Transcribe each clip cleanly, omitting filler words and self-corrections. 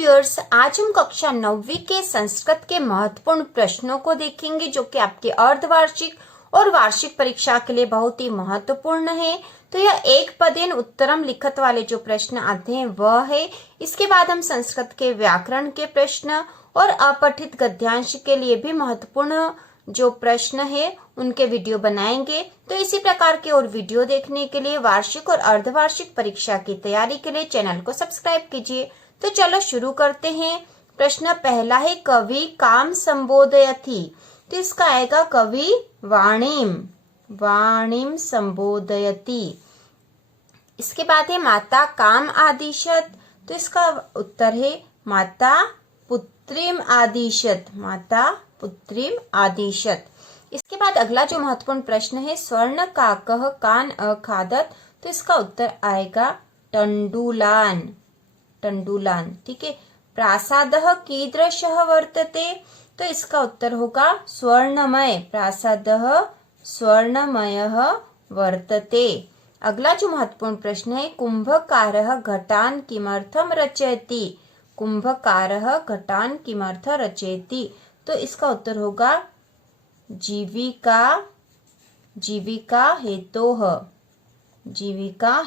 Viewers, आज हम कक्षा 9वीं के संस्कृत के महत्वपूर्ण प्रश्नों को देखेंगे जो कि आपके अर्धवार्षिक और वार्षिक परीक्षा के लिए बहुत ही महत्वपूर्ण है। तो यह एक पदेन उत्तरम लिखत वाले जो प्रश्न आते हैं वह है। इसके बाद हम संस्कृत के व्याकरण के प्रश्न और अपठित गद्यांश के लिए भी महत्वपूर्ण जो प्रश्न है उनके वीडियो बनाएंगे। तो इसी प्रकार के और वीडियो देखने के लिए वार्षिक और अर्धवार्षिक परीक्षा की तैयारी के लिए चैनल को सब्सक्राइब कीजिए। तो चलो शुरू करते हैं। प्रश्न पहला है, कवि काम संबोधयति। तो इसका आएगा कवि वाणीम संबोधयति। इसके बाद है माता काम आदिशत। तो इसका उत्तर है माता पुत्रीम आदिशत। इसके बाद अगला जो महत्वपूर्ण प्रश्न है, स्वर्ण काकः कान अखादत। तो इसका उत्तर आएगा तंडुलान। ठीक है। प्रासादः कीदृशः वर्तते। तो इसका उत्तर होगा स्वर्णमय। प्रासादः स्वर्णमयः वर्तते। अगला जो महत्वपूर्ण प्रश्न है, कुंभकारः घटान किमर्थम रचयति। कुंभकारः घटान किमर्थम रचयति। तो इसका उत्तर होगा जीविका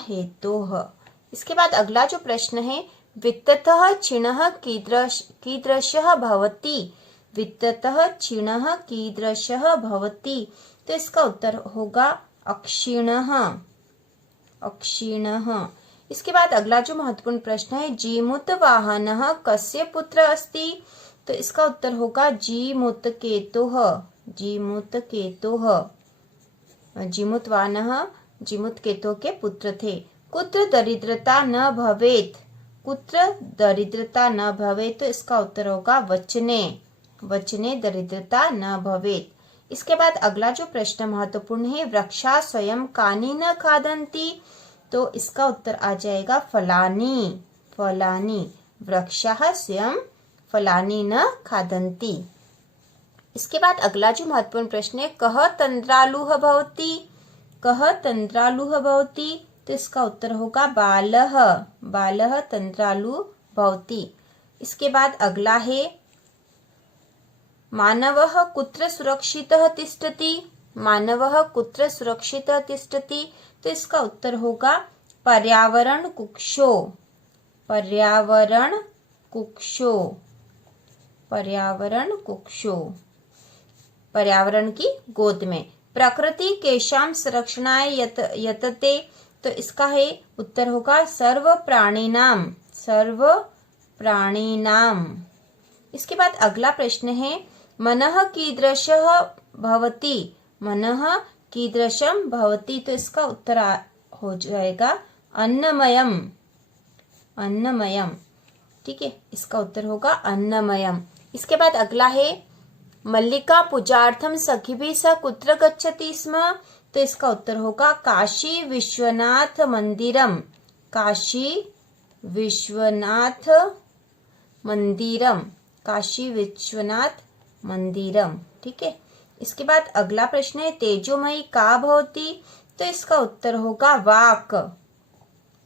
हेतोः। इसके बाद अगला जो प्रश्न है, वित्ततः क्षीणः कीदृशः भवति। वित्ततः क्षीणः कीदृशः भवति। तो इसका उत्तर होगा अक्षीणः। इसके बाद अगला जो महत्वपूर्ण प्रश्न है, जीमूत वाहनः कस्य पुत्र अस्ति। तो इसका उत्तर होगा जीमूत वाहनः जीमूत केतुः के पुत्र थे। कुत्र दरिद्रता न भवेत्। तो इसका उत्तर होगा वचने दरिद्रता न भवेत्। इसके बाद अगला जो प्रश्न महत्वपूर्ण है, वृक्षा स्वयं कानि न खादन्ति। तो इसका उत्तर आ जाएगा फलानि। वृक्षाः स्वयं फलानि न खादन्ति। इसके बाद अगला जो महत्वपूर्ण प्रश्न है, कः तंद्रालुः भवति। तो इसका उत्तर होगा बालः तंद्रालु भवति। इसके बाद अगला है, मानवः कुत्र सुरक्षितः तिष्ठति। तो इसका उत्तर होगा पर्यावरण कुक्षो। पर्यावरण की गोद में। प्रकृति केशाम संरक्षणाय यतते। तो इसका है उत्तर होगा सर्व प्राणिनाम। इसके बाद अगला प्रश्न है, मनः कीदृशः भवति। तो इसका उत्तर हो जाएगा अन्नमयम। ठीक है, इसका उत्तर होगा अन्नमयम। इसके बाद अगला है, मल्लिका पूजार्थम सखिभिः सह कुत्र गच्छति स्म। तो इसका उत्तर होगा काशी विश्वनाथ मंदिरम। ठीक है। इसके बाद अगला प्रश्न है, तेजोमयी का भवति। तो इसका उत्तर होगा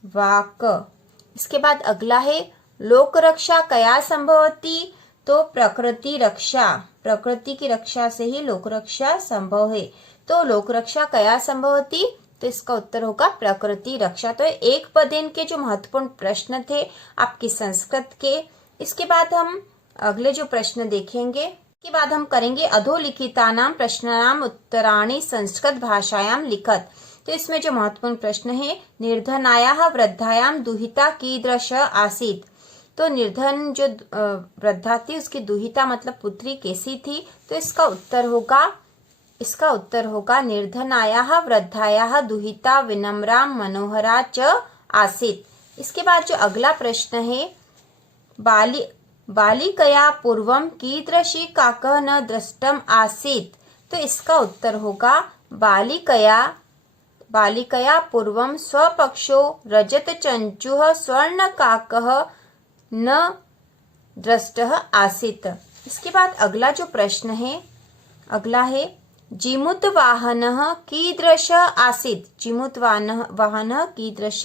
वाक। इसके बाद अगला है, लोक रक्षा कया संभवति। तो प्रकृति की रक्षा से ही लोक रक्षा संभव है। तो लोक रक्षा कया संभवति। तो इसका उत्तर होगा प्रकृति रक्षा। तो एक पदेन के जो महत्वपूर्ण प्रश्न थे आपकी संस्कृत के। इसके बाद हम अगले जो प्रश्न देखेंगे, इसके बाद हम करेंगे अधोलिखितानां प्रश्नानां उत्तराणि संस्कृत भाषायां लिखत। तो इसमें जो महत्वपूर्ण प्रश्न है, निर्धनायाः वृद्धायां दुहिता कीदृश आसीत्। तो निर्धन जो वृद्धा थी उसकी दुहिता मतलब पुत्री कैसी थी। तो इसका उत्तर होगा निर्धनायाः वृद्धायाः दुहिता विनम्रा मनोहरा च आसीत्। इसके बाद जो अगला प्रश्न है, बालिकया पूर्वं कीदृशी काकः न दृष्टम आसीत्। तो इसका उत्तर होगा बालिकया पूर्वं स्वपक्षो रजत चंचुः स्वर्ण काकः न दृष्टः आसीत्। इसके बाद अगला जो प्रश्न है, अगला है, जीमूत वाहनः कीदृशः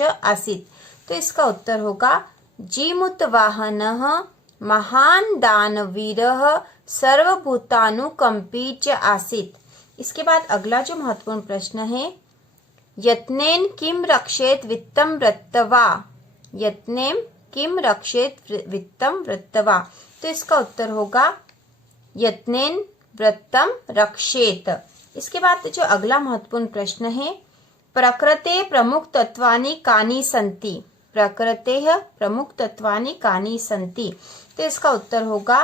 आसीत्। तो इसका उत्तर होगा जीमूतवाहनः महान दानवीरः सर्वभूतानुकंपी च आसीत्। इसके बाद अगला जो महत्वपूर्ण प्रश्न है, यत्नेन किम रक्षेत वित्तम वृत्तवा, यत्नेन किम रक्षेत वित्तम वृत्तवा। तो इसका उत्तर होगा यत्नेन वृत्तम रक्षेत। इसके बाद जो अगला महत्वपूर्ण प्रश्न है, प्रकृते प्रमुख तत्वानि कानि सन्ति, प्रकृतेः प्रमुख तत्वानि कानि सन्ति। तो इसका उत्तर होगा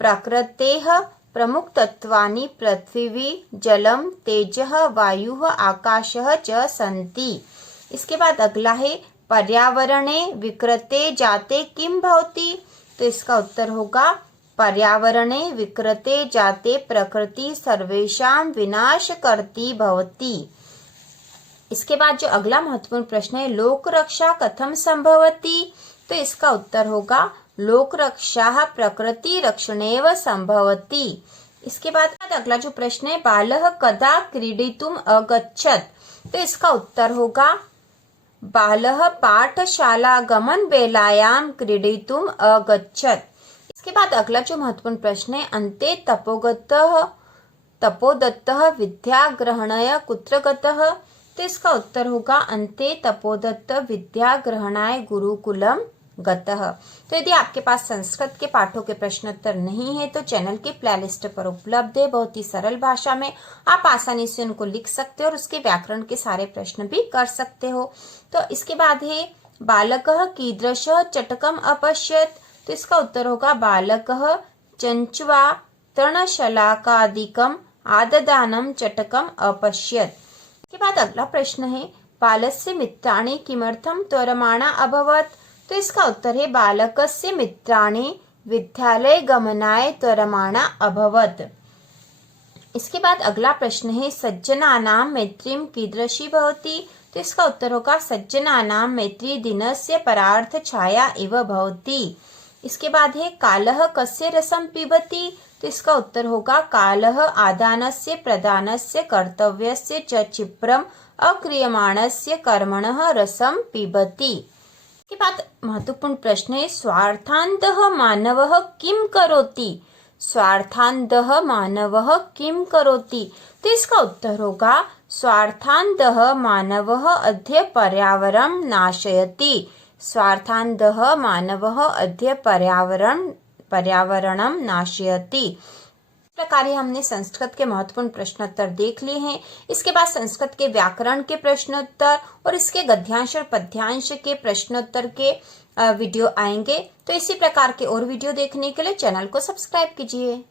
प्रकृतेः प्रमुख तत्वानि पृथ्वी जलम तेजः वायुः आकाशः च सन्ति। इसके बाद अगला है, पर्यावरणे विकृते जाते किम भवति। तो इसका उत्तर होगा पर्यावरणे विकृते जाते प्रकृति सर्वेषां विनाश करती भवति। इसके बाद जो अगला महत्वपूर्ण प्रश्न है, लोक रक्षा कथम संभवति। तो इसका उत्तर होगा लोक रक्षा प्रकृति रक्षणेव संभवति। इसके बाद अगला जो प्रश्न है, बालः कदा क्रीडितुम अगच्छत्। तो इसका उत्तर होगा बालः पाठशाला गमन बेलायाम क्रीडितुम अगच्छत्। इसके बाद अगला जो महत्वपूर्ण प्रश्न है, अन्ते तपोदत्तः विद्या ग्रहणाय कुत्र गतः। तो इसका उत्तर होगा अन्ते तपोदत्त विद्या ग्रहणाय गुरुकुलम गतः। तो यदि आपके पास संस्कृत के पाठों के प्रश्नोत्तर नहीं है तो चैनल के प्लेलिस्ट पर उपलब्ध है, बहुत ही सरल भाषा में आप आसानी से उनको लिख सकते हो और उसके व्याकरण के सारे प्रश्न भी कर सकते हो। तो इसके बाद है, बालकः कीदृशः चटकम अपश्यत्। तो इसका उत्तर होगा बालकः चंचवा तृणशलाकादिकम आददानं चटकम अपश्यत्। इसके बाद अगला प्रश्न है, बालस्य मित्राणि किमर्थम त्वरमाणा अभवत्। तो इसका उत्तर है बालकस्य मित्राणि विद्यालय गमनाय त्वरमाणा अभवत्। इसके बाद अगला प्रश्न है, सज्जनानां मैत्रीं कीदृशी भवति। तो इसका उत्तर होगा सज्जनानां मैत्री दिनस्य परार्थ छाया इव भवति। इसके बाद है, कालः कस्य रसं पिबति। तो इसका उत्तर होगा कालः आदानस्य प्रदानस्य कर्तव्यस्य च क्षिप्रम अक्रियमाणस्य कर्मणः रसं पिबति। इसके बाद महत्वपूर्ण प्रश्न है, स्वार्थान्तः मानवः किम करोति। स्वार्थान्तः मानवः किम करोति। तो इसका उत्तर होगा स्वार्थान्तः मानवः अद्य पर्यावरणं नाशयति। स्वार्थान्तः मानवः अद्य पर्यावरणं नाशयति। इस प्रकार हमने संस्कृत के महत्वपूर्ण प्रश्नोत्तर देख लिए हैं। इसके बाद संस्कृत के व्याकरण के प्रश्नोत्तर और इसके गद्यांश और पद्यांश के प्रश्नोत्तर के वीडियो आएंगे। तो इसी प्रकार के और वीडियो देखने के लिए चैनल को सब्सक्राइब कीजिए।